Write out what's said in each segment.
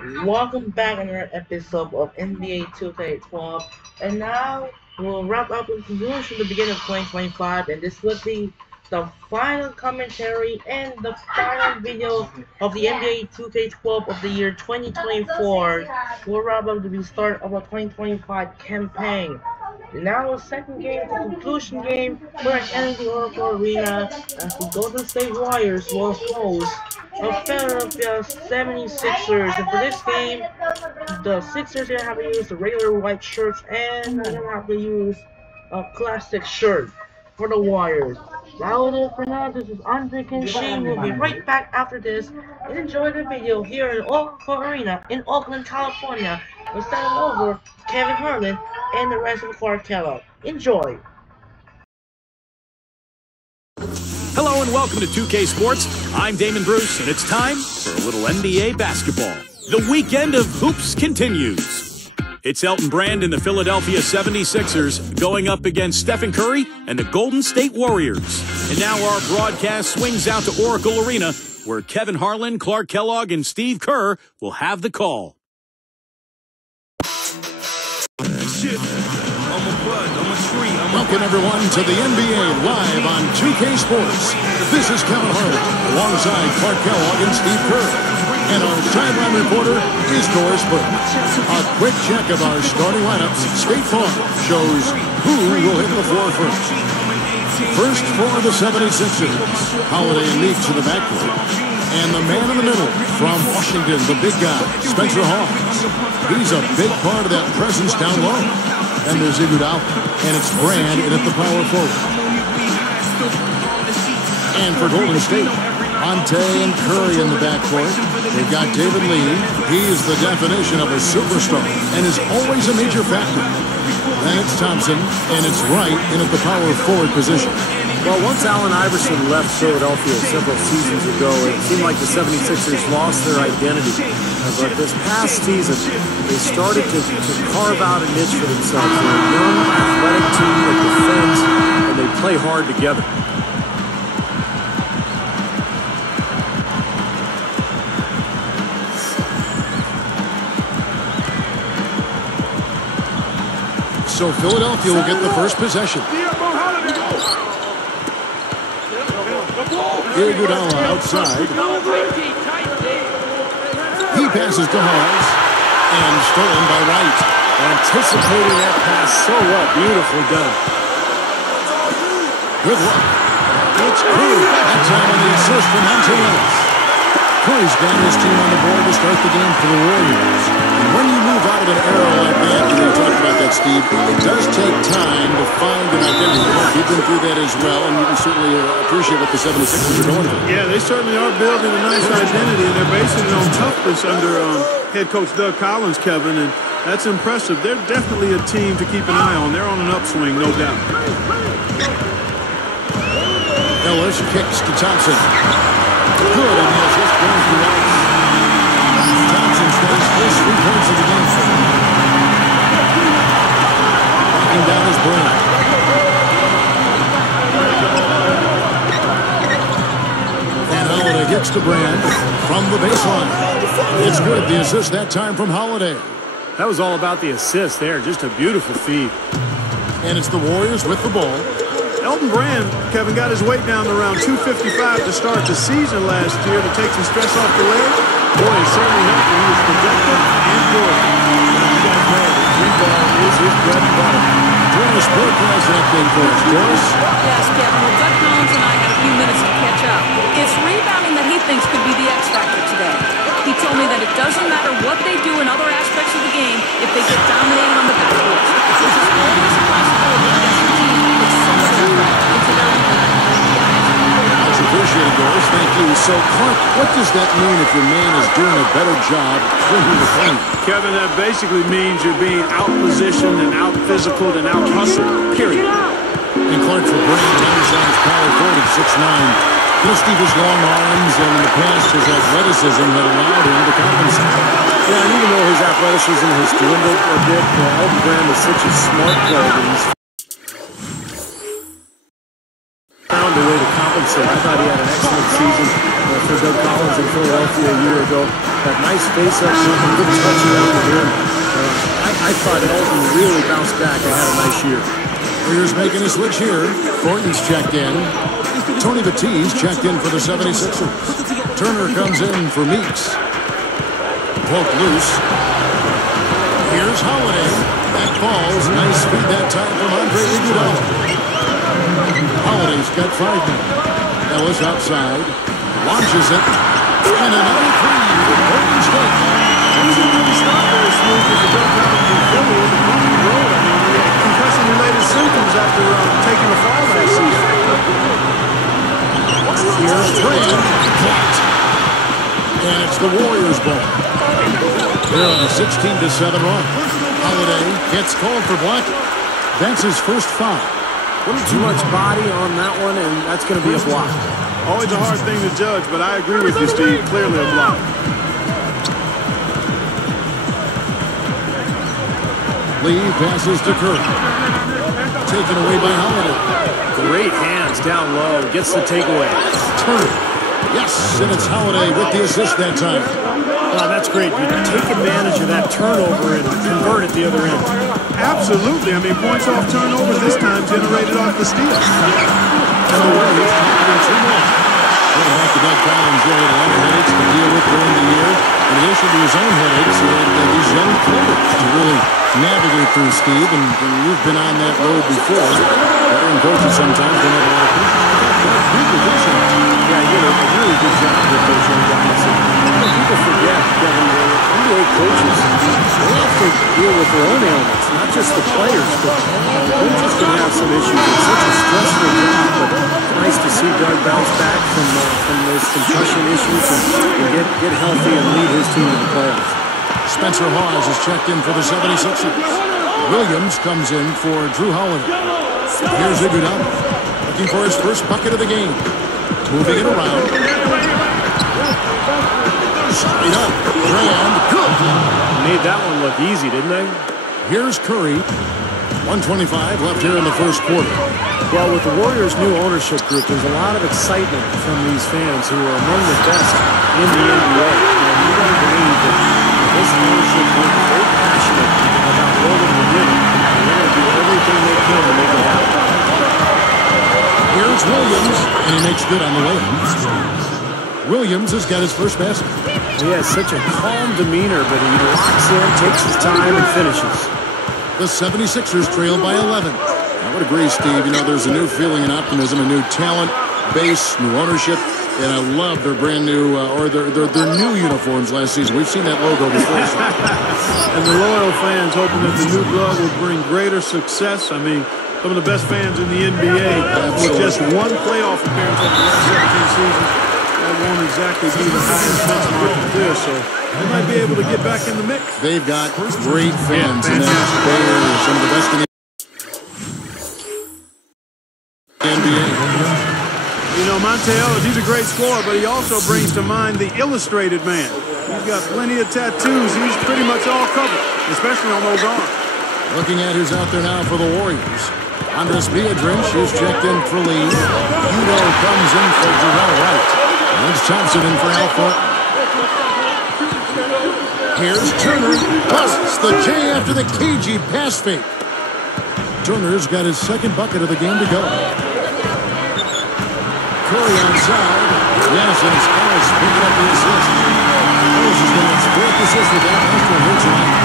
Welcome back to another episode of NBA 2K12, and now we'll wrap up with conclusion the beginning of 2025, and this will be the final commentary and the final video of the NBA 2K12 of the year 2024. We'll wrap up the start of a 2025 campaign. Now, the second game, the conclusion game, we're at the Oracle Arena as the Golden State Warriors will host the Philadelphia 76ers. And for this game, the Sixers are going to have to use the regular white shirts and they're going to have to use a classic shirt for the Warriors. That will do it for now. This is Andre Kenshin. We'll be right back after this. And enjoy the video here in Oracle Arena in Oakland, California. We're sending over Kevin Harlan and the rest of Clark Kellogg. Enjoy! Hello and welcome to 2K Sports. I'm Damon Bruce, and it's time for a little NBA basketball. The weekend of hoops continues. It's Elton Brand and the Philadelphia 76ers going up against Stephen Curry and the Golden State Warriors. And now our broadcast swings out to Oracle Arena, where Kevin Harlan, Clark Kellogg, and Steve Kerr will have the call. Welcome everyone to the NBA live on 2K Sports. This is Kevin Harlan alongside Clark Kellogg and Steve Kerr. And our sideline reporter is Doris Burke. A quick check of our starting lineups. State Farm shows who will hit the floor first. First for the 76ers, Holiday and Meeks in the backcourt. And the man in the middle from Washington, the big guy, Spencer Hawes. He's a big part of that presence down low. And there's Iguodala, and it's Brand in at the power forward. And for Golden State, Monte and Curry in the backcourt. They've got David Lee. He is the definition of a superstar and is always a major factor. Then it's Thompson, and it's Wright in at the power forward position. Well, once Allen Iverson left Philadelphia several seasons ago, it seemed like the 76ers lost their identity. But this past season, they started to carve out a niche for themselves. They're a young, athletic team that defends, and they play hard together. So Philadelphia will get the first possession. Iguodala outside. He passes to Hawes. And stolen by Wright. Anticipating that pass so well. Beautifully done. Good luck. It's Curry. That time on the assist from Monte Ellis. Curry's got his team on the board to start the game for the Warriors. And when you move out of an era like that, we're going to talk about that, Steve, it does take time to find an identity. You've been through that as well, and you can certainly appreciate what the 76ers are going through. Yeah, they certainly are building a nice identity, and they're basing it on toughness under head coach Doug Collins, Kevin, and that's impressive. They're definitely a team to keep an eye on. They're on an upswing, no doubt. Ellis kicks to Thompson. Good, and the assist goes to Rice. Thompson scores first 3 points of the game. Knocking down his Brand. And Holiday gets to Brand from the baseline. It's good. The assist that time from Holiday. That was all about the assist there. Just a beautiful feed. And it's the Warriors with the ball. Elton Brand, Kevin, got his weight down to around 255 to start the season last year to take some stress off the leg. Boy, it certainly helped. He was productive and good. You guys know that 3-ball is his bread and butter. Doris Burke has an update for us. Doris? Yes, Kevin. Well, Doug Collins and I had a few minutes to catch up. It's rebounding that he thinks could be the X factor today. He told me that it doesn't matter what they do in other aspects of the game if they get dominated on the backboard, which is always a possibility against a team with so much effort into their rebounding. Much appreciated, Doris. Thank you. So, Clark, what does that mean if your man is doing a better job cleaning the paint? Kevin, that basically means you're being out-positioned and out-physicaled and out-hustled, period. And Clark for Brand, undersized power forward at 6'9". Steve has long arms, and in the past his athleticism had allowed him to compensate. Yeah, and even though his athleticism has dwindled a bit, Elton Brand is such a smart player that he's found a way to compensate. I thought he had an excellent season. for Doug Collins in Philadelphia a year ago. That nice face-up, good touch around the rim. I thought Elton really bounced back and had a nice year. Warriors making a switch here. Thornton's checked in. Tony Batiste checked in for the 76ers. Turner comes in for Meeks. Poked loose. Here's Holiday. That falls. Nice feed that time from Andre Iguodala. Holiday's got 5 men. Ellis outside. Launches it. And another three for Golden State. He started very smooth with the Doug Collins in Philly in the bumpy road. I mean, he had concussion-related symptoms after taking a fall last season. Here's Grant. Blocked. And it's the Warriors' ball. They're on a 16-7 run. Holiday gets called for blocking. That's his first foul. A little too much body on that one, and that's going to be a block. Always a hard thing to judge, but I agree with you, Steve. Clearly a block. Lee passes to Curry. Taken away by Holiday. Great hands down low. Gets the takeaway. Turner. Yes, and it's Holiday with the assist that time. Wow, that's great. You take advantage of that turnover and convert it the other end. Absolutely. I mean, points off turnovers this time generated off the steal. And the Warriors taking 2 more. Going back to Doug Collins, he had a lot of headaches to deal with during the year. In addition to his own headaches, he had these young players to really navigate through, Steve. And you've been on that road before. Veteran coaches sometimes don't have a lot of people. Yeah, you know, a really good job with those young guys. People forget that NBA coaches, they have to deal with their own ailments, not just the players, but coaches can have some issues. It's such a stressful job, but it's nice to see Doug bounce back from those concussion issues and get healthy and lead his team to the playoffs. Spencer Hawes is checked in for the 76ers. Williams comes in for Drew Holiday. Here's Iguodala, looking for his first bucket of the game. Moving it around. Straight up. Grand. Good. Made that one look easy, didn't they? Here's Curry. 1:25 left here in the first quarter. Well, with the Warriors' new ownership group, there's a lot of excitement from these fans who are among the best in the NBA. And you got to believe that this ownership group is very passionate about building the winning. And they're going to do everything they can to make it happen. Here's Williams, and he makes good on the way. Williams has got his first basket. He has such a calm demeanor, but he locks in, takes his time, and finishes. The 76ers trail by 11. I would agree, Steve. You know, there's a new feeling and optimism, a new talent base, new ownership, and I love their brand new, their new uniforms last season. We've seen that logo before. And the loyal fans hoping that the new blood will bring greater success. I mean, some of the best fans in the NBA with just one playoff appearance over the last 17 seasons. That won't exactly be the highest benchmark of this, so they might be able to get back in the mix. They've got great fans in that Bears, some of the best in the NBA. You know, Monte Ellis, he's a great scorer, but he also brings to mind the illustrated man. He's got plenty of tattoos. He's pretty much all covered, especially on those arms. Looking at who's out there now for the Warriors. Andres Biedrins is checked in for Lee. Udo comes in for Jarrell Wright. Lance Thompson in for Al Thornton. Here's Turner. Busts the J after the cagey pass fake. Turner's got his second bucket of the game to go. Curry outside. Yes, and it's Ellis picking up the assist. Ellis has got his fourth assist with that last one here tonight.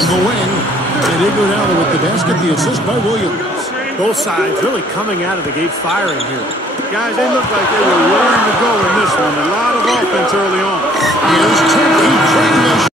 On the wing, and Iguodala with the basket, the assist by Williams. Both sides really coming out of the gate firing here. Guys, they look like they were raring to go in this one. A lot of offense early on. Here's Turkey trading the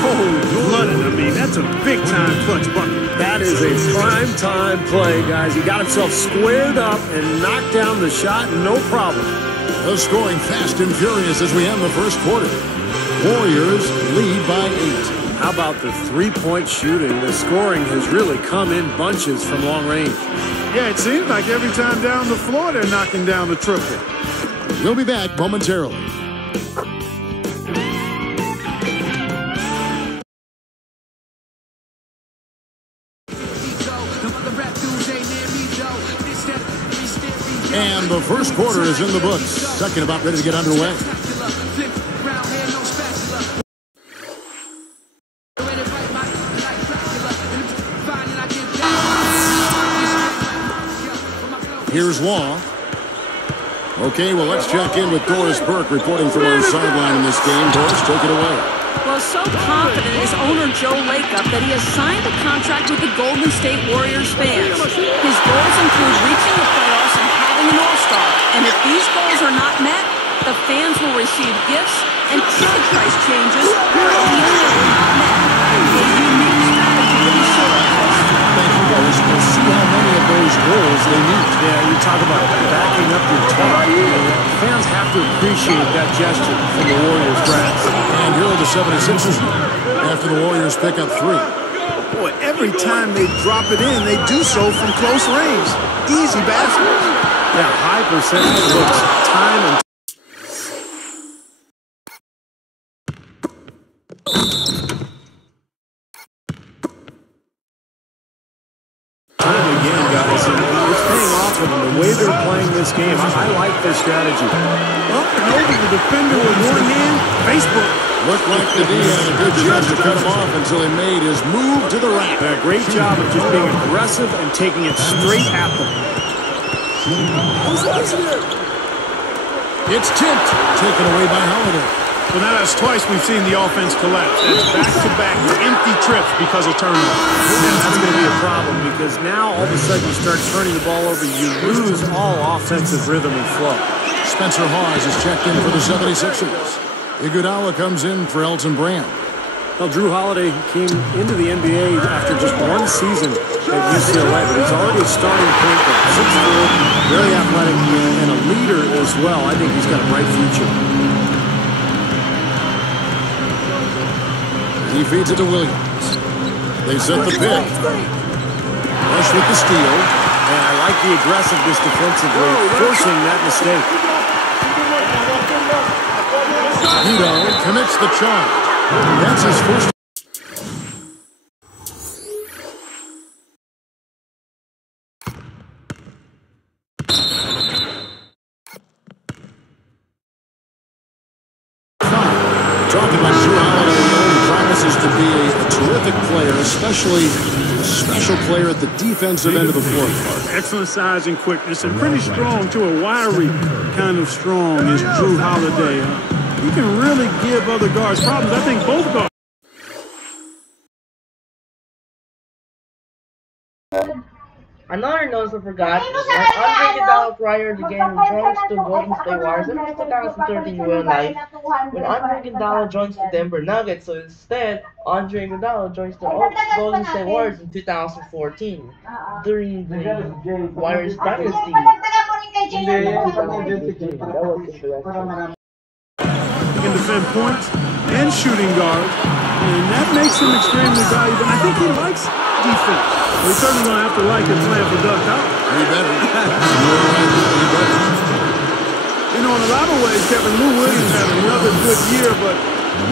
Cold-blooded. I mean, that's a big-time clutch bucket. That is a prime-time play, guys. He got himself squared up and knocked down the shot, no problem. The scoring fast and furious as we end the first quarter. Warriors lead by 8. How about the three-point shooting? The scoring has really come in bunches from long range. Yeah, it seems like every time down the floor they're knocking down the triple. We'll be back momentarily. And the first quarter is in the books. Second about ready to get underway. Here's Law. Okay, well, let's check in with Doris Burke reporting from our sideline in this game. Doris, take it away. Well, so confident is owner Joe Lacob that he has signed a contract with the Golden State Warriors fans. His goals include reaching the playoffs and having an all-star. And if these goals are not met, the fans will receive gifts and ticket price changes for each that were not met. A unique strategy to be sure. Thank you, Doris. We'll see how many of those goals they meet. Yeah, you talk about backing up your team. Fans have to appreciate that gesture from the Warriors brass. And here are the 76ers after the Warriors pick up 3. Boy, every time they drop it in, they do so from close range. Easy baskets. Yeah, high percentage looks time and time again, guys. And it's paying off for them. The way they're playing this game, I like their strategy. Up and over the defender with one hand. Facebook. Looked like the D had a good chance to cut him off until he made his move to the rack. A great job of just being aggressive and taking it straight at them. It's tipped, taken away by Holiday. So now that's twice we've seen the offense collapse. That's back-to-back empty trips because of turnovers. And that's going to be a problem because now all of a sudden you start turning the ball over, you lose all offensive rhythm and flow. Spencer Hawes is checked in for the 76ers. Iguodala comes in for Elton Brand. Well, Drew Holiday came into the NBA after just one season at UCLA, but he's already a starting point guard. 6'4", very athletic, and a leader as well. I think he's got a bright future. He feeds it to Williams. They set the pick. Rush with the steal. And I like the aggressiveness defensively, forcing that mistake. Hito commits the charge. That's his first. Talking about Drew Holiday, promises to be a terrific player, especially a special player at the defensive end of the floor. Excellent size and quickness, and pretty strong to a wiry kind of strong is Drew Holiday. He can really give other guards problems. I think both guards. Another note I forgot, that Andre Iguodala prior to getting joins to Golden State Warriors in his 2013 real life, when Andre Iguodala joins the Denver Nuggets, so instead, Andre Iguodala joins the Golden State Warriors in 2014, during the Warriors dynasty. He can defend points and shooting guards, and that makes him extremely valuable. I think he likes defense. We're certainly going to have to like it playing for Doug Collins. He better. You know, in a lot of ways, Kevin, Lou Williams had another good year, but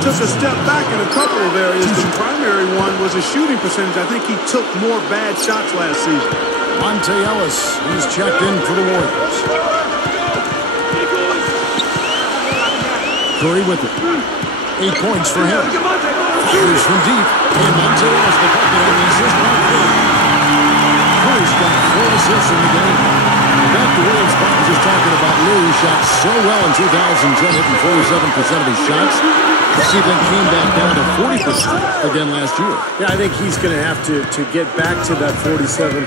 took a step back in a couple of areas. The primary one was his shooting percentage. I think he took more bad shots last season. Monte Ellis, he's checked in for the Warriors. Curry with it. 8 points for him. Fires from deep. And Monte Ellis the bucket on the assist by Curry. Curry's got 4 assists in the game. Back to Williams, Bob was just talking about Lou. He shot so well in 2010, hitting 47% of his shots. Let's see if they came back down to 40% again last year. Yeah, I think he's going to have to get back to that 47%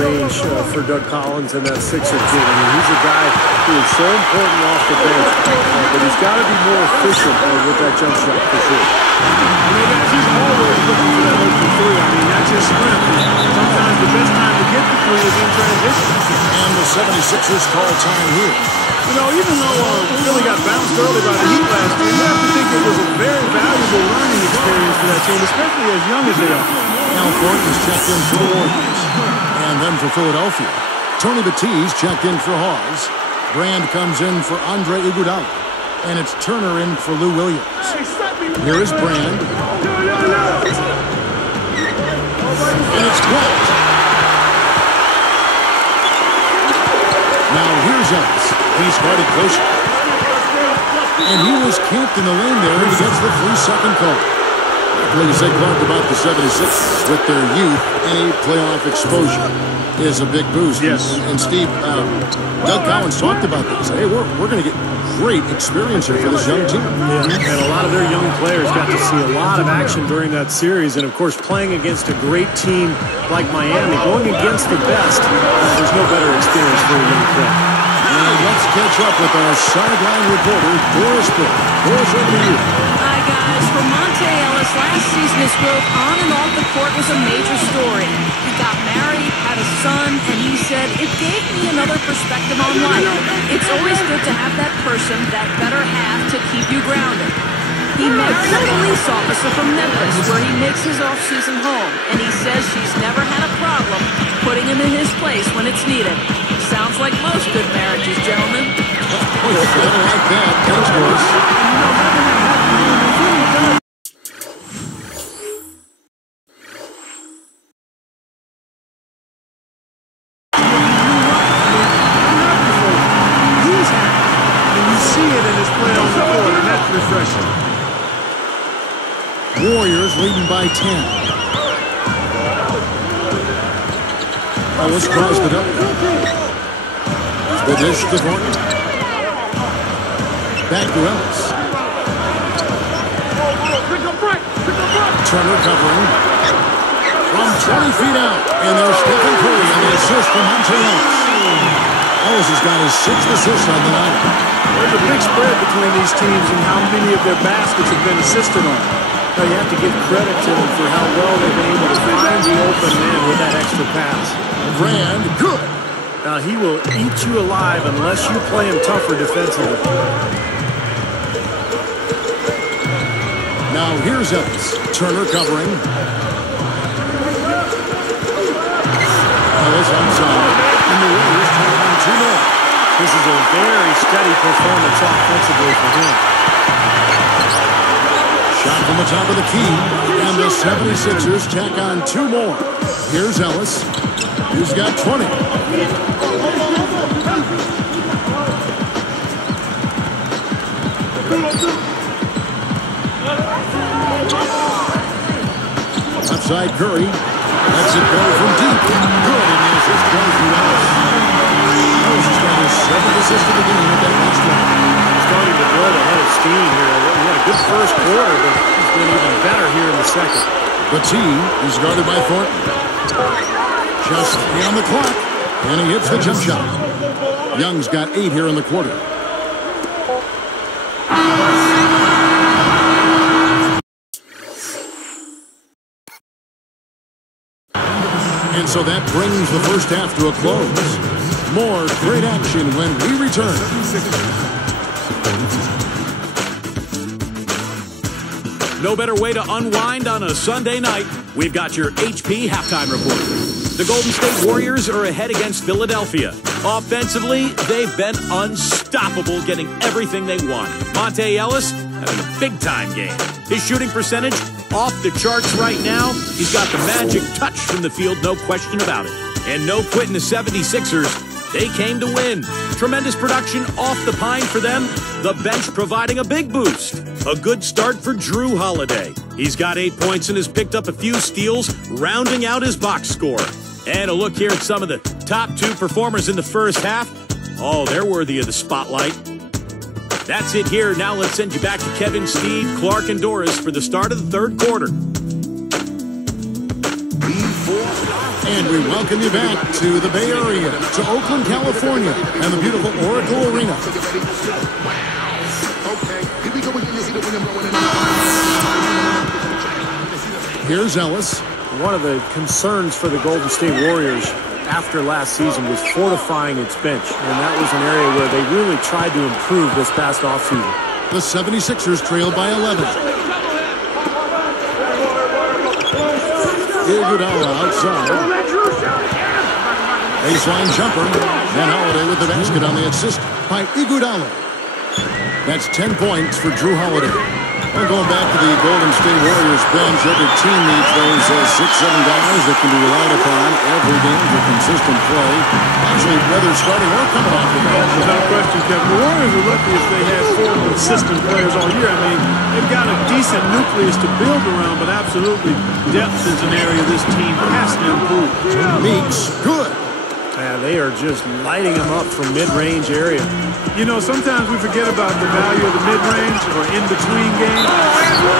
range for Doug Collins and that Sixer team. I mean, he's a guy who is so important off the bench, but he's got to be more efficient with that jump shot for sure. You know, guys, he's always looking for that open three. I mean, that's his strength. Sometimes the best time to get the three is in transition. And the 76ers call time here. You know, even though Philly got bounced early by the Heat last year, you have to think it was a very valuable learning experience for that team, especially as young as they are. Al Thornton's checked in for the Warriors. And then for Philadelphia, Tony Batiste checked in for Hawes. Brand comes in for Andre Iguodala. And it's Turner in for Lou Williams. Here is Brand. And it's blocked. Now here's Ellis. He's guarded closer. And he was camped in the lane there, and he gets the 3-second call. What do you say, Clark, about the 76ers? With their youth, any playoff exposure is a big boost. Yes. And Steve, Doug Collins talked about this. Hey, we're going to get great experience here for this young team. Yeah, and a lot of their young players got to see a lot of action during that series. And, of course, playing against a great team like Miami, going against the best, there's no better experience for a young player. And let's catch up with our sideline reporter, Doris Burke. Doris, over to you. Hi, guys. For Monte Ellis, last season his growth on and off the court was a major story. He got married, had a son, and he said, "It gave me another perspective on life. It's always good to have that person, that better half, to keep you grounded." He married a police officer from Memphis, where he makes his off-season home, and he says she's never had a problem putting him in his place when it's needed. Sounds like most good marriages, gentlemen. Oh, I like that. Thanks, Doris. Refreshing. Warriors leading by 10. Ellis crossed it up. The dish to Thornton. Back to Ellis. Turner covering. From 20 feet out. And there's Stephen Curry on the assist from Monte Ellis. Ellis has got his 6th assist on the night. There's a big spread between these teams and how many of their baskets have been assisted on. Now you have to give credit to them for how well they've been able to find the open man with that extra pass. Brand, good. Now he will eat you alive unless you play him tougher defensively. Now here's Ellis. Turner covering. Ellis onside. And the Warriors take on 2 more. This is a very steady performance offensively for him. Shot from the top of the key. And the 76ers tack on 2 more. Here's Ellis. He's got 20. Outside Curry. Lets it go from deep. Good. And the assist goes to Ellis. Ellis has got his 7th assist of the game with that last one. Starting to blow the head of steam here. He had a good first quarter, but he's been even better here in the second. Batiste is guarded by Thornton. Just 3 on the clock. And he hits the jump shot. Young's got 8 here in the quarter. And so that brings the first half to a close. More great action when we return. No better way to unwind on a Sunday night. We've got your HP halftime report. The Golden State Warriors are ahead against Philadelphia. Offensively, they've been unstoppable, getting everything they want. Monte Ellis having a big-time game. His shooting percentage off the charts right now. He's got the magic touch from the field, no question about it. And no quitting the 76ers. They came to win. Tremendous production off the pine for them. The bench providing a big boost. A good start for Drew Holiday. He's got 8 points and has picked up a few steals, rounding out his box score. And a look here at some of the top 2 performers in the first half. Oh, they're worthy of the spotlight. That's it here. Now let's send you back to Kevin, Steve, Clark, and Doris for the start of the third quarter. And we welcome you back to the Bay Area, to Oakland, California, and the beautiful Oracle Arena. Here's Ellis. One of the concerns for the Golden State Warriors after last season was fortifying its bench, and that was an area where they really tried to improve this past offseason. The 76ers trail by 11. Iguodala outside. Baseline jumper. And Holiday with the basket on the assist by Iguodala. That's 10 points for Jrue Holiday. Well, going back to the Golden State Warriors bench, every team needs those 6-7 guys that can be relied upon every game for consistent play. Actually, whether starting or coming off the bench. Without question, Kevin. The Warriors are lucky if they have 4 consistent players all year. I mean, they've got a decent nucleus to build around, but absolutely depth is an area this team has to improve. Meeks, good. Yeah, they are just lighting them up from mid-range area. You know, sometimes we forget about the value of the mid-range or in-between game.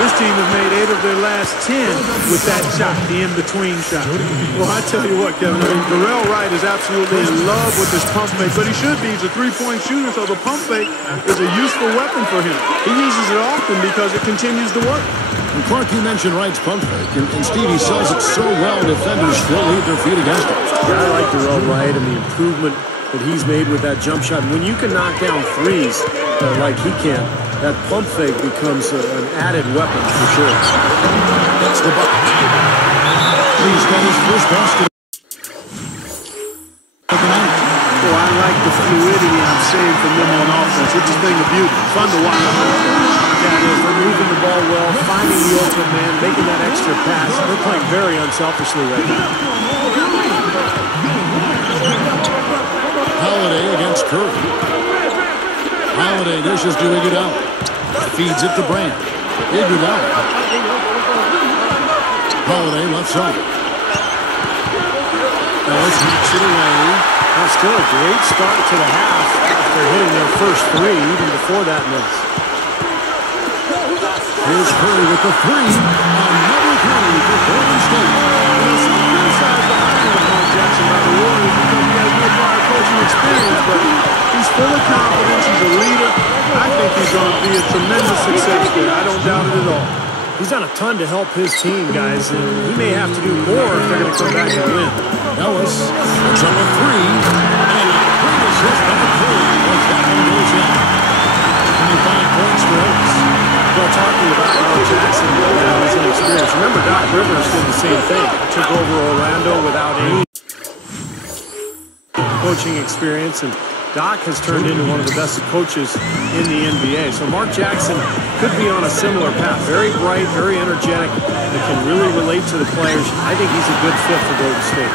This team has made 8 of their last 10 with that shot, the in-between shot. Well, I tell you what, Kevin, I mean, Darrell Wright is absolutely in love with this pump fake, but he should be. He's a three-point shooter, so the pump fake is a useful weapon for him. He uses it often because it continues to work. And Clark, you mentioned Wright's pump fake, and Stevie sells it so well, defenders still leave their feet against it. Yeah, I like Darrell Wright and the improvement that he's made with that jump shot. When you can knock down threes like he can, that pump fake becomes an added weapon for sure. That's the bucket. He's got his first basket. Oh, I like the fluidity I'm seeing from them on offense. It's a thing of beauty. Fun to watch. Yeah, it is. They're moving the ball well, finding the open man, making that extra pass. They're playing very unselfishly right now. Holiday against Curry. Holiday dishes to Iguodala. Feeds it to Brand. Iguodala. Holiday left side. Ellis knocks it away. That's still a great start to the half after hitting their first 3, even before that miss. Here's Curry with the 3. Another 3 for Golden State. Some criticize the hiring of Mark Jackson by the Warriors because he has no prior coaching experience, but he's full of confidence. He's a leader. I think he's going to be a tremendous success there. I don't doubt it at all. He's done a ton to help his team, guys, and he may have to do more if they're going to come back and win. Ellis, it's on the 3, and a great assist by Curry as that one goes in. 25 points for Ellis. Well, talking about Mark Jackson and his inexperience, remember Doc Rivers did the same thing. Took over Orlando without any coaching experience, and Doc has turned into one of the best coaches in the NBA. So Mark Jackson could be on a similar path. Very bright, very energetic, that can really relate to the players. I think he's a good fit for Golden State.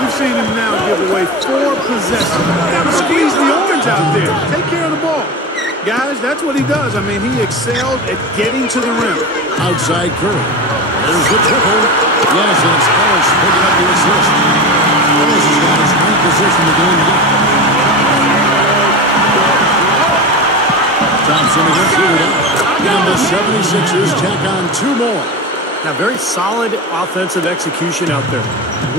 We've seen him now give away 4 possessions. Squeeze the orange out there. Take care of the ball. Guys, that's what he does. I mean, he excelled at getting to the rim. Outside Curry. There's the triple. Yes, and it's Ellis picking up the assist. Ellis has got his 9th position in the game now. Thompson against Iguodala. And the 76ers tack on 2 more. Now, very solid offensive execution out there.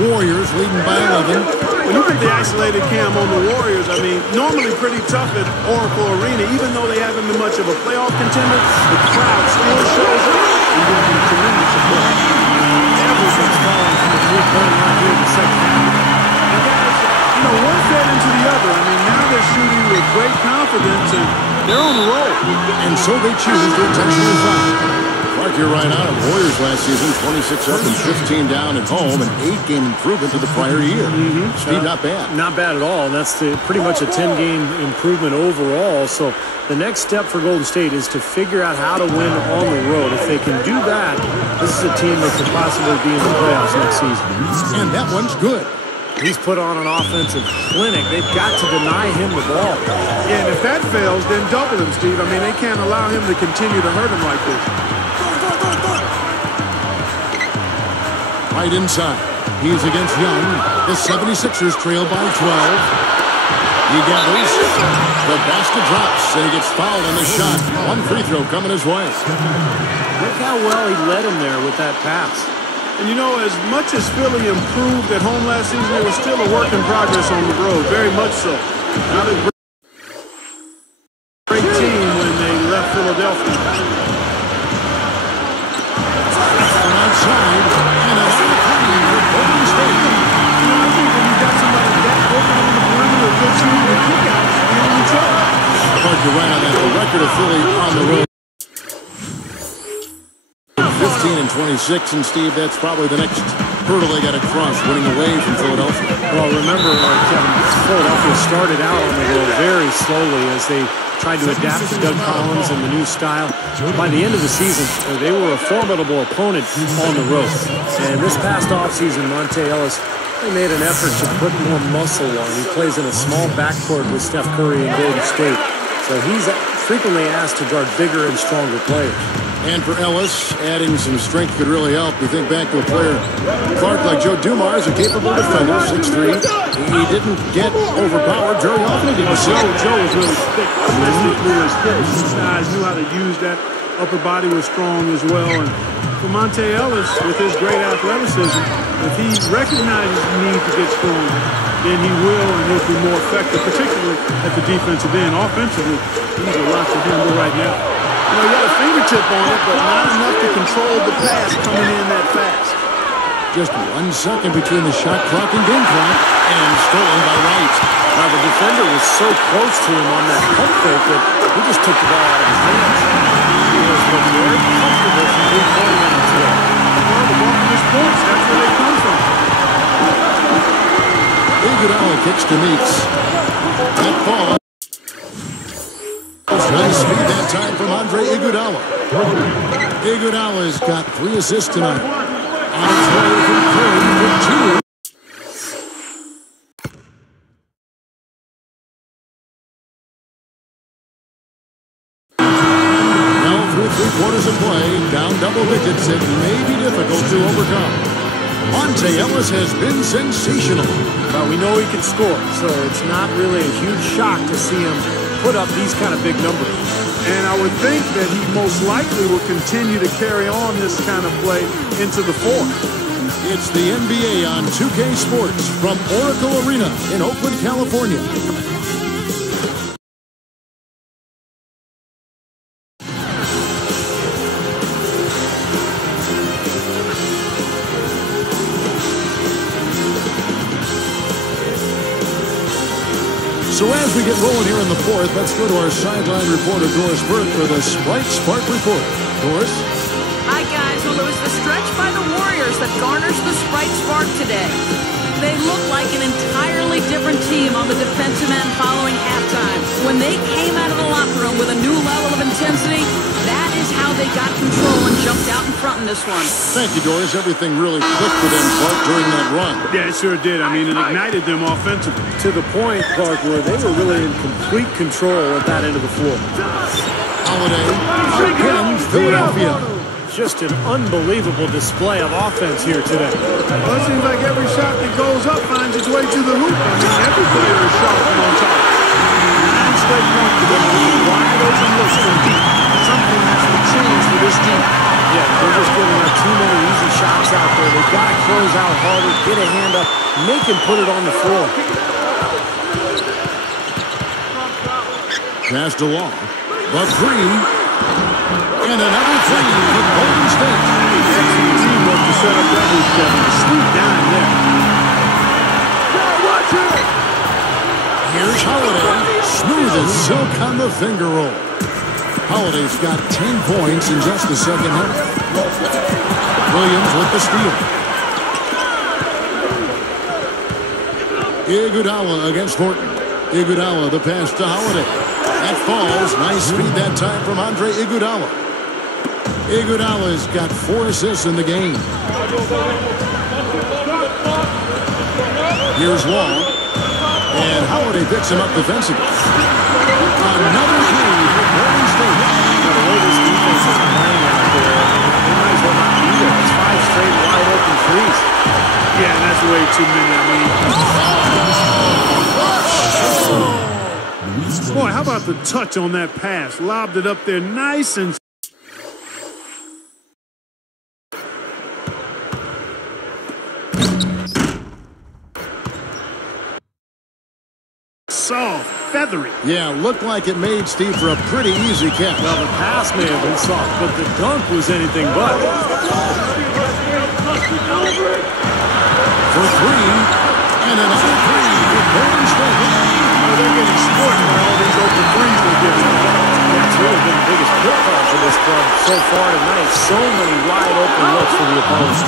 Warriors leading by 11. When you look at the isolated cam on the Warriors, I mean, normally pretty tough at Oracle Arena. Even though they haven't been much of a playoff contender, the crowd still shows up and gives them tremendous support. Everything's falling from the three-point line here in the second half. And guys, you know, one fed into the other. I mean, now they're shooting with great confidence, and they're on the roll. And so they choose to intentionally foul. Clark, you're right on it. Warriors last season, 26 up and 15 down at home, an 8-game improvement to the prior year. Steve, not bad. Not bad at all. That's pretty much a 10-game improvement overall. So the next step for Golden State is to figure out how to win on the road. If they can do that, this is a team that could possibly be in the playoffs next season. And that one's good. He's put on an offensive clinic. They've got to deny him the ball. Yeah, and if that fails, then double him, Steve. I mean, they can't allow him to continue to hurt him like this. Right inside. He's against Young. The 76ers trail by 12. He gathers. The basket drops, and he gets fouled on the shot. One free throw coming his way. Look how well he led him there with that pass. And you know, as much as Philly improved at home last season, it was still a work in progress on the road. Very much so. Not a great team when they left Philadelphia. From outside, and another three for Golden State. You know, I think when you've got somebody you're right on that. The record of Philly on the road. 15 and 26, and Steve, that's probably the next hurdle they got to cross, winning away from Philadelphia. Well, remember, Kevin, Philadelphia started out on the road very slowly as they tried to adapt to Doug Collins and the new style. By the end of the season, they were a formidable opponent on the road. And this past offseason, Monte Ellis, they made an effort to put more muscle on. He plays in a small backcourt with Steph Curry and Golden State. So he's frequently asked to guard bigger and stronger players. And for Ellis, adding some strength could really help. You think back to a player, Clark, like Joe Dumars, a capable defender, 6'3". He didn't get overpowered very often. Joe was really thick, physically was thick. His guys knew how to use that. Upper body was strong as well. And for Monte Ellis, with his great athleticism, if he recognizes the need to get stronger, then he will, and he'll be more effective, particularly at the defensive end. Offensively, he's a lot to handle right now. You know, he got a fingertip on it, but not enough to control the pass coming in that fast. Just 1 second between the shot clock and game clock, and stolen by Wright. Now, the defender was so close to him on that pump fake that he just took the ball out of his hands. He was very comfortable from three-point line today. Well, the bulk of his points, that's where they come from. Iguodala kicks to Meeks. That ball. Nice speed that time from Andre Iguodala. Iguodala's got 3 assists tonight. On its way from Curry for 2. Now through 3/4 of play, down double digits, it may be difficult to overcome. Monte Ellis has been sensational. But we know he can score, so it's not really a huge shock to see him put up these kind of big numbers. And I would think that he most likely will continue to carry on this kind of play into the fourth. It's the NBA on 2K Sports from Oracle Arena in Oakland, California. So as we get rolling here in the fourth, let's go to our sideline reporter, Doris Burke, for the Sprite Spark Report. Doris? Hi, guys. Well, it was the stretch by the Warriors that garners the Sprite Spark today. They look like an entirely different team on the defensive end following halftime. When they came out of the locker room with a new level of intensity, that is how they got control and jumped out in front in this one. Thank you, Doris. Everything really clicked for them, Clark, during that run. Yeah, it sure did. I mean, it ignited them offensively. To the point, Clark, where they were really in complete control at that end of the floor. Holiday again, Philadelphia. Just an unbelievable display of offense here today. Well, it seems like every shot that goes up finds its way to the hoop. I mean, every player is sharp and on top. 9 straight points to get wide open looks from deep. Something has to change for this team. Yeah, they're just giving up too many easy shots out there. They've got to close out harder, get a hand up, make him put it on the floor. Pass to Long. The 3. And another 3 for Golden State. Excellent teamwork to set up that hoop, Kevin. A sweet dime there. Here's Holiday. Smooth as silk on the finger roll. Holiday's got 10 points in just the second half. Williams with the steal. Iguodala against Horton. Iguodala, the pass to Holiday. That falls. Nice speed that time from Andre Iguodala. Iguodala's got 4 assists in the game. Here's Long. And Holiday picks him up defensively. Another 3 for Golden State. Now, the way this defense is playing out there, they might as well not be there. It's 5 straight wide open threes. Yeah, and that's way too many. I mean, boy, how about the touch on that pass? Lobbed it up there nice and soft, feathery. Yeah, looked like it made Steve for a pretty easy catch. Well, the pass may have been soft, but the dunk was anything but. For 3, and another 3 for Golden State. They're getting sport by all these open threes they're giving them. pitfall for this club so far tonight. So many wide open looks for the opponents.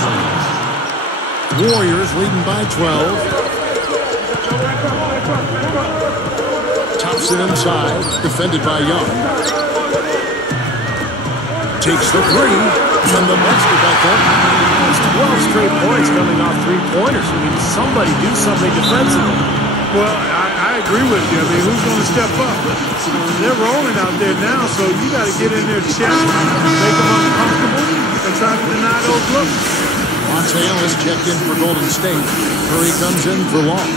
Warriors leading by 12. Thompson inside, defended by Young. Takes the three, and the basket by Thornton. It's 12 straight points coming off three-pointers. I mean, somebody do something defensively. Well, I agree with you. I mean, who's going to step up? They're rolling out there now, so you got to get in there, check, make them uncomfortable, and try to deny those looks. Monte Ellis checked in for Golden State. Curry comes in for Long.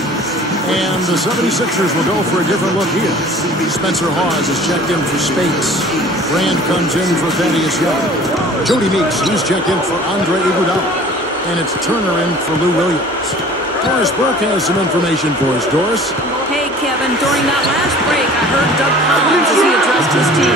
And the 76ers will go for a different look here. Spencer Hawes is checked in for Spates. Brand comes in for Thaddeus Young. Jody Meeks, he's checked in for Andre Iguodala. And it's Turner in for Lou Williams. Doris Burke has some information for us. Doris? Hey, Kevin, during that last break, I heard Doug Collins as he addressed his team.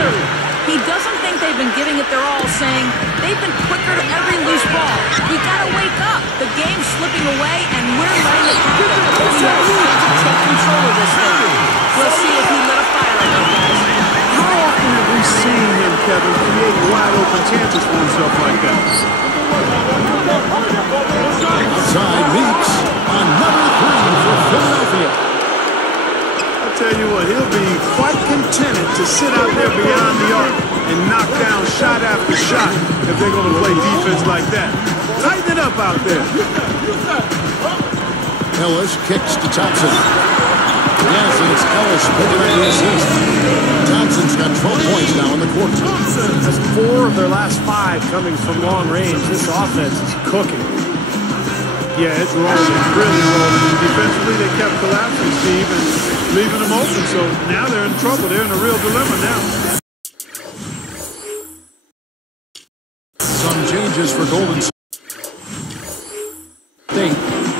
He doesn't think they've been giving it their all, saying they've been quicker to every loose ball. We gotta wake up. The game's slipping away, and we're letting it happen. We have to take control of this thing. We'll see if he lit a fire under it, guys. How often have we seen him, Kevin, create wide open chances for himself like that? Outside Meeks. Another three for Philadelphia. I'll tell you what, he'll be quite contented to sit out there beyond the arc and knock down shot after shot if they're going to play defense like that. Tighten it up out there. Ellis kicks to Thompson. Yes, and it's Ellis picking up the assist. Thompson's got 12 points now in the quarter. That's 4 of their last 5 coming from long range. This offense is cooking. Yeah, it's rolling, really rolling. Defensively, they kept collapsing, Steve, and leaving them open. So now they're in trouble. They're in a real dilemma now. Some changes for Golden State.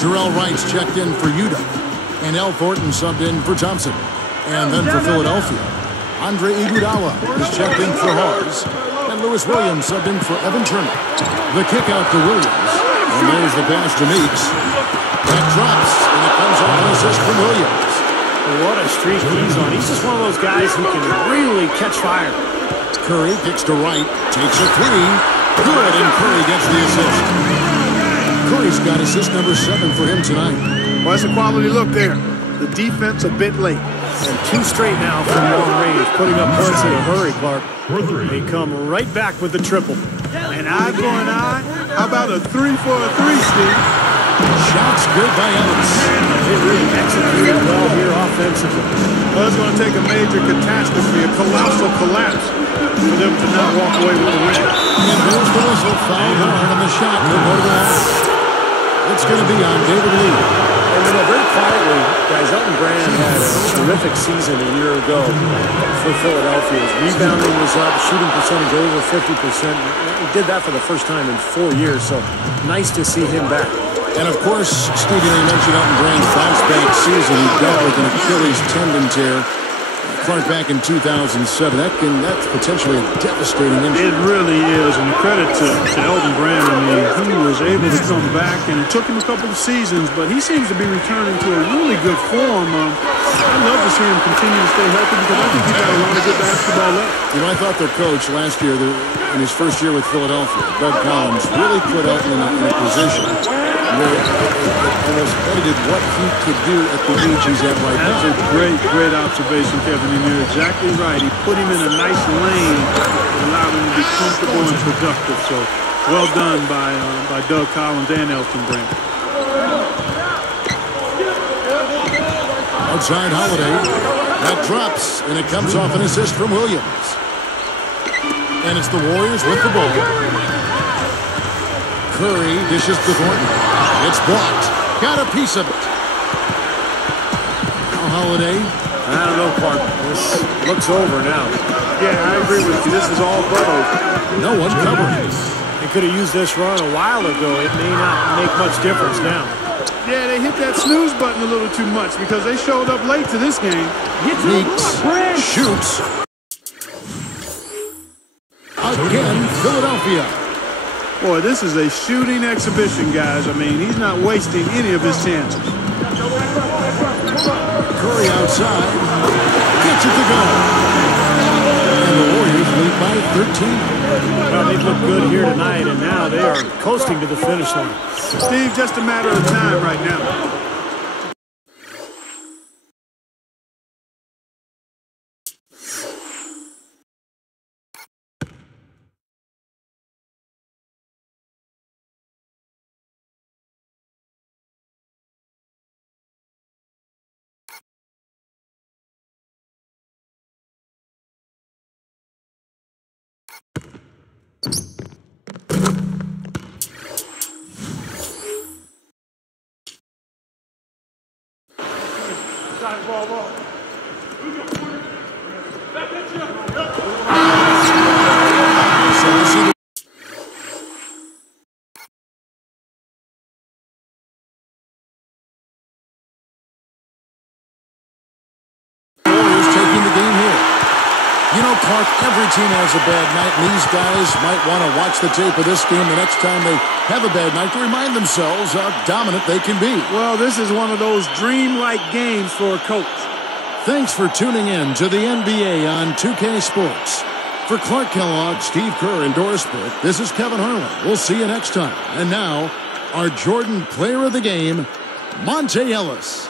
Jarrell Wright's checked in for Utah. And Al Thornton subbed in for Thompson. And then for Philadelphia, Andre Iguodala is checked in for Hawes. And Lewis Williams subbed in for Evan Turner. The kick out to Williams. And there's the pass to Meeks. That drops, and it comes off an assist from Williams. What a streak he's on. He's just one of those guys who can really catch fire. Curry kicks to Wright, takes a three. Good, and Curry gets the assist. Curry's got assist number 7 for him tonight. Well, that's a quality look there. The defense a bit late. And 2 straight now from long range, putting up points in a hurry, Clark. They come right back with the triple. An eye for an eye? How about a 3 for a 3, Steve? Shots good by Ellis. They really executed well here offensively. Well, it's going to take a major catastrophe, a colossal collapse, for them to not walk away with the win. And there's the whistle, fouled hard, and the shot will go to the line. It's going to be on David Lee. And then very quietly, guys, Elton Brand had a terrific season a year ago for Philadelphia. His rebounding was up, shooting percentage over 50%. He did that for the first time in 4 years, so nice to see him back. And of course, Stevie, you mentioned Elton Brand's bounce-back season. He dealt with an Achilles tendon tear. Clark back in 2007. That's potentially a devastating injury. It really is, and credit to Elton Brand. I mean, he was able to come back, and it took him a couple of seasons, but he seems to be returning to a really good form. I'd love to see him continue to stay healthy because I think he's got a lot of good basketball left. You know, I thought their coach last year, in his first year with Philadelphia, Doug Collins, really put Elton in a position where it almost edited what he could do at the age he's at right now. That's a great observation, Kevin, and you're exactly right. He put him in a nice lane that allowed him to be comfortable and productive. So, well done by Doug Collins and Elton Brand. Outside Holiday. That drops, and it comes off an assist from Williams. And it's the Warriors with the ball. Curry dishes to Thornton. It's blocked. Got a piece of it. Now Holiday. I don't know, Clark. This looks over now. Yeah, I agree with you. This is all but over. No one covering. They could have used this run a while ago. It may not make much difference now. Yeah, they hit that snooze button a little too much because they showed up late to this game. Meeks shoots. Again, Philadelphia. Boy, this is a shooting exhibition, guys. I mean, he's not wasting any of his chances. Curry outside. Gets it to go. And the Warriors lead by by 13. Well, they've looked good here tonight, and now they are coasting to the finish line. Steve, just a matter of time right now. Clark, every team has a bad night, and these guys might want to watch the tape of this game the next time they have a bad night to remind themselves how dominant they can be. Well, this is one of those dreamlike games for a coach. Thanks for tuning in to the NBA on 2K Sports. For Clark Kellogg, Steve Kerr, and Doris Burke, this is Kevin Harlan. We'll see you next time. And now, our Jordan Player of the Game, Monte Ellis.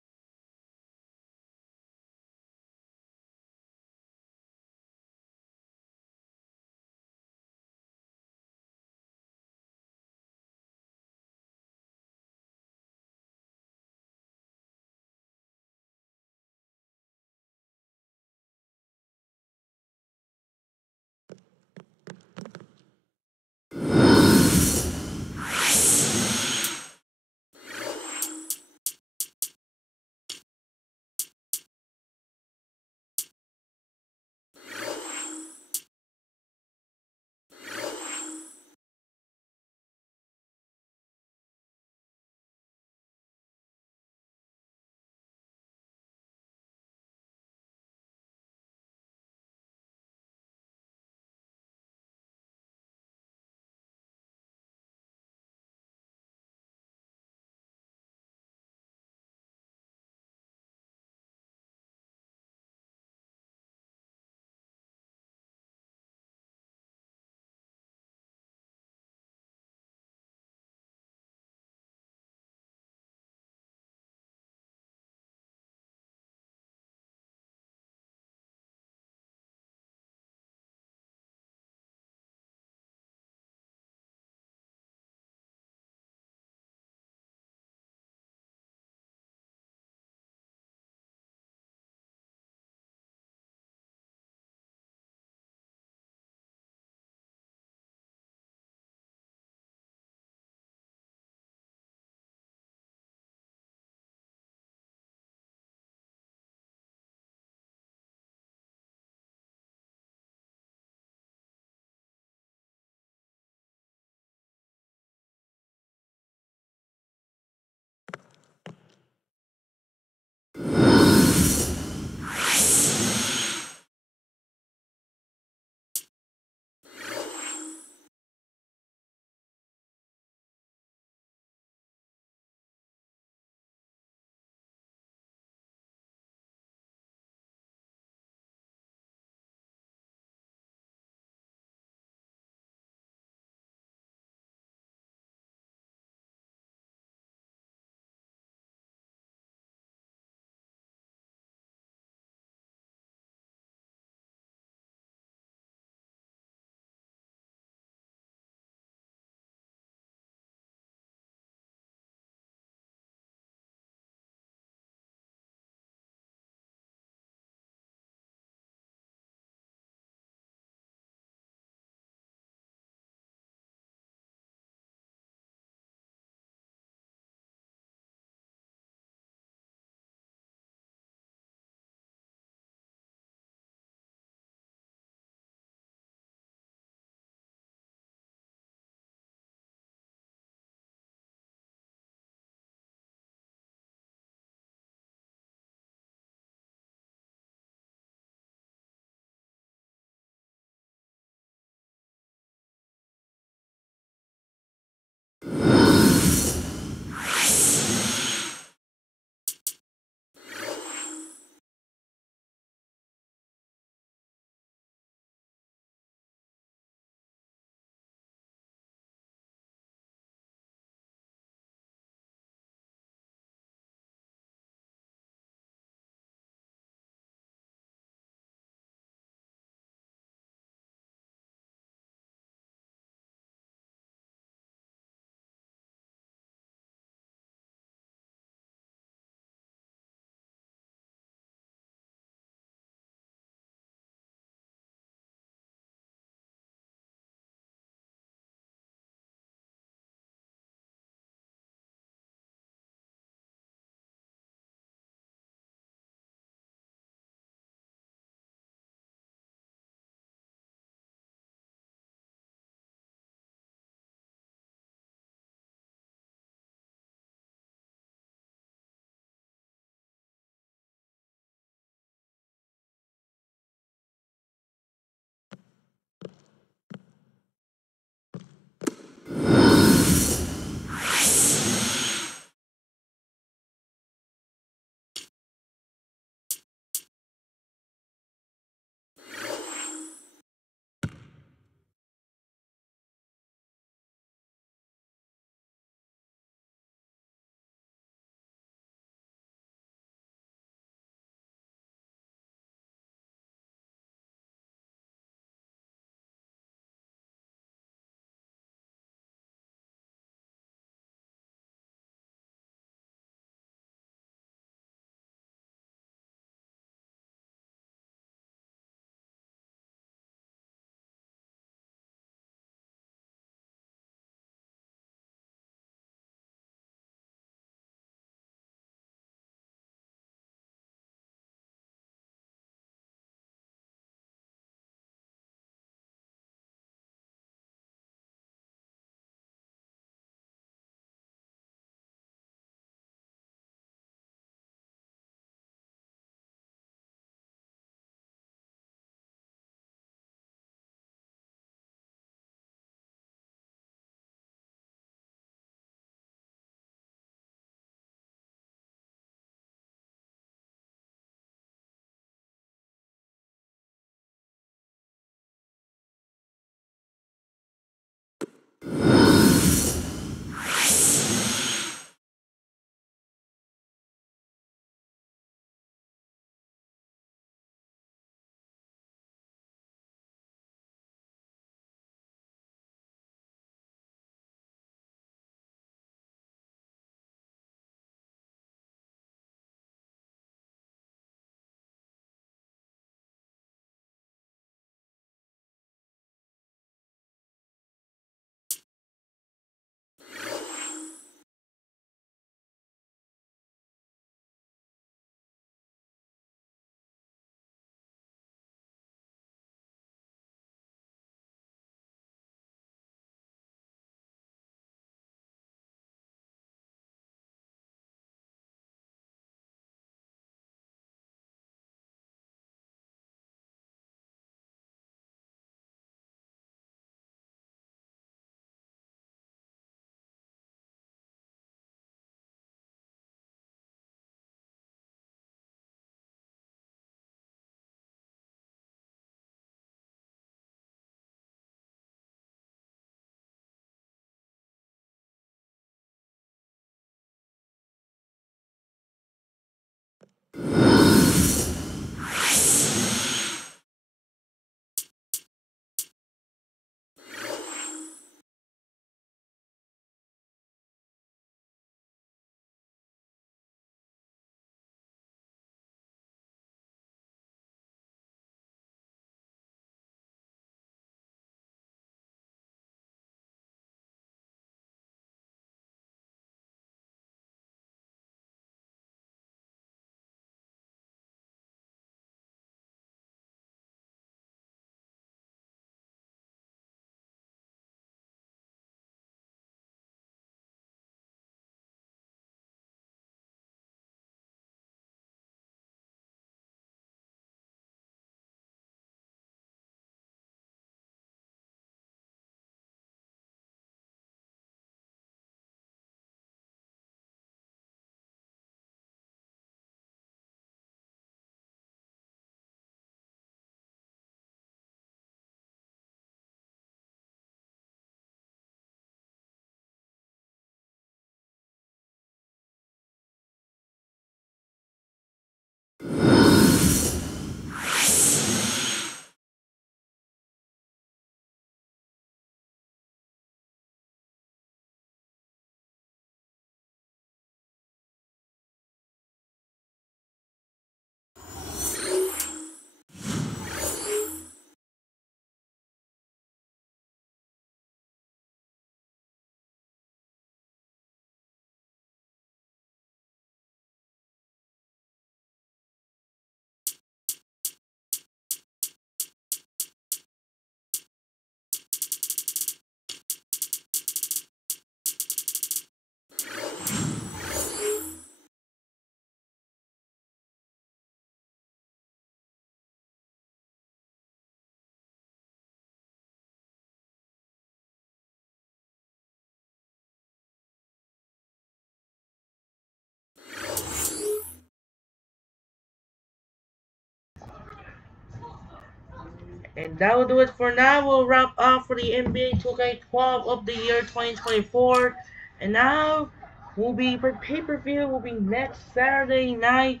And that will do it for now. We'll wrap up for the NBA 2K12 of the year 2024. And now, for pay-per-view will be next Saturday night.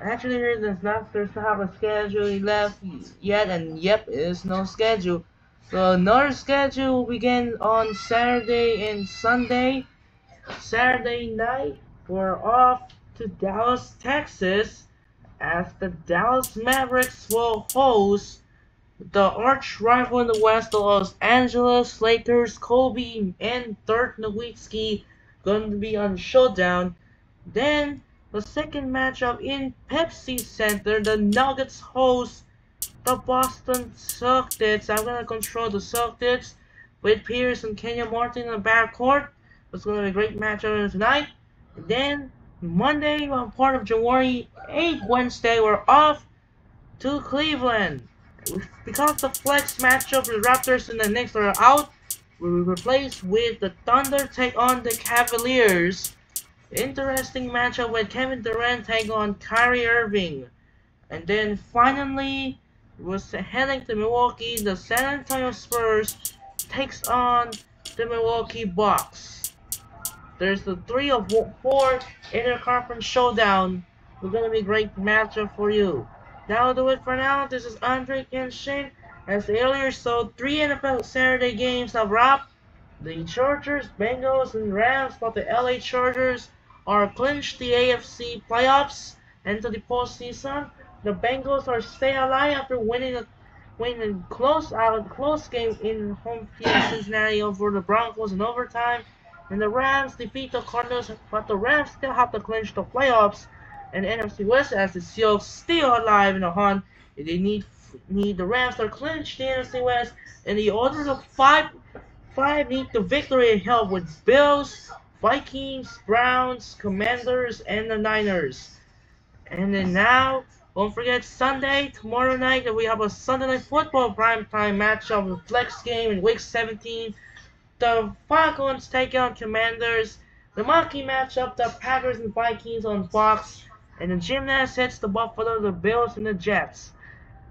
Actually, there's not have a schedule left yet, and yep, there's no schedule. So another schedule will begin on Saturday and Sunday. Saturday night, we're off to Dallas, Texas, as the Dallas Mavericks will host the arch rival in the West, the Los Angeles Lakers. Kobe and Dirk Nowitzki going to be on Showdown. Then the second matchup in Pepsi Center, the Nuggets host the Boston Celtics. I'm gonna control the Celtics with Pierce and Kenyon Martin in the backcourt. It's gonna be a great matchup tonight. And then Monday, on part of January 8th, Wednesday, we're off to Cleveland. Because the flex matchup with Raptors and the Knicks are out, we will replace with the Thunder take on the Cavaliers. Interesting matchup with Kevin Durant take on Kyrie Irving. And then finally, we're heading to Milwaukee. The San Antonio Spurs takes on the Milwaukee Bucks. There's the 3 of 4 interconference showdown. It's gonna be a great matchup for you. That'll do it for now. This is Andre Kenshin. As earlier, so 3 NFL Saturday games have wrapped. The Chargers, Bengals, and Rams, but the LA Chargers are clinched the AFC playoffs into the postseason. The Bengals are stay alive after winning a close game in home field Cincinnati over the Broncos in overtime. And the Rams defeat the Cardinals, but the Rams still have to clinch the playoffs and the NFC West as the Seahawks still alive in the hunt. They need the Rams to clinch the NFC West, and the others of five need the victory and help with Bills, Vikings, Browns, Commanders, and the Niners. And then now, don't forget Sunday, tomorrow night, that we have a Sunday Night Football primetime matchup with flex game in Week 17. The Falcons take on Commanders. The monkey matchup, the Packers and Vikings on Fox. And the Gymnast hits the Buffalo, the Bills, and the Jets.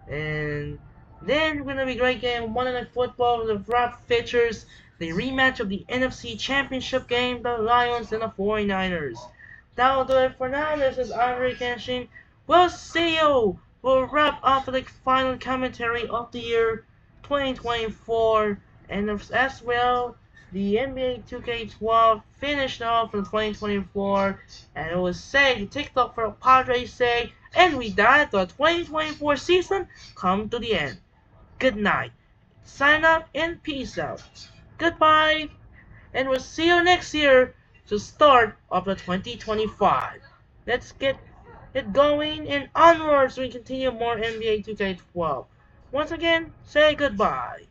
And then we're gonna be a great game. Monday Night Football. The draft features the rematch of the NFC Championship game, the Lions and the 49ers. That will do it for now. This is Andre Kenshin. We'll see you. We'll wrap up the final commentary of the year 2024, and as well, the NBA 2K12 finished off in 2024, and it was said, TikTok for Padres say, and with that, the 2024 season come to the end. Good night. Sign up and peace out. Goodbye, and we'll see you next year to start of the 2025. Let's get it going and onwards. We continue more NBA 2K12. Once again, say goodbye.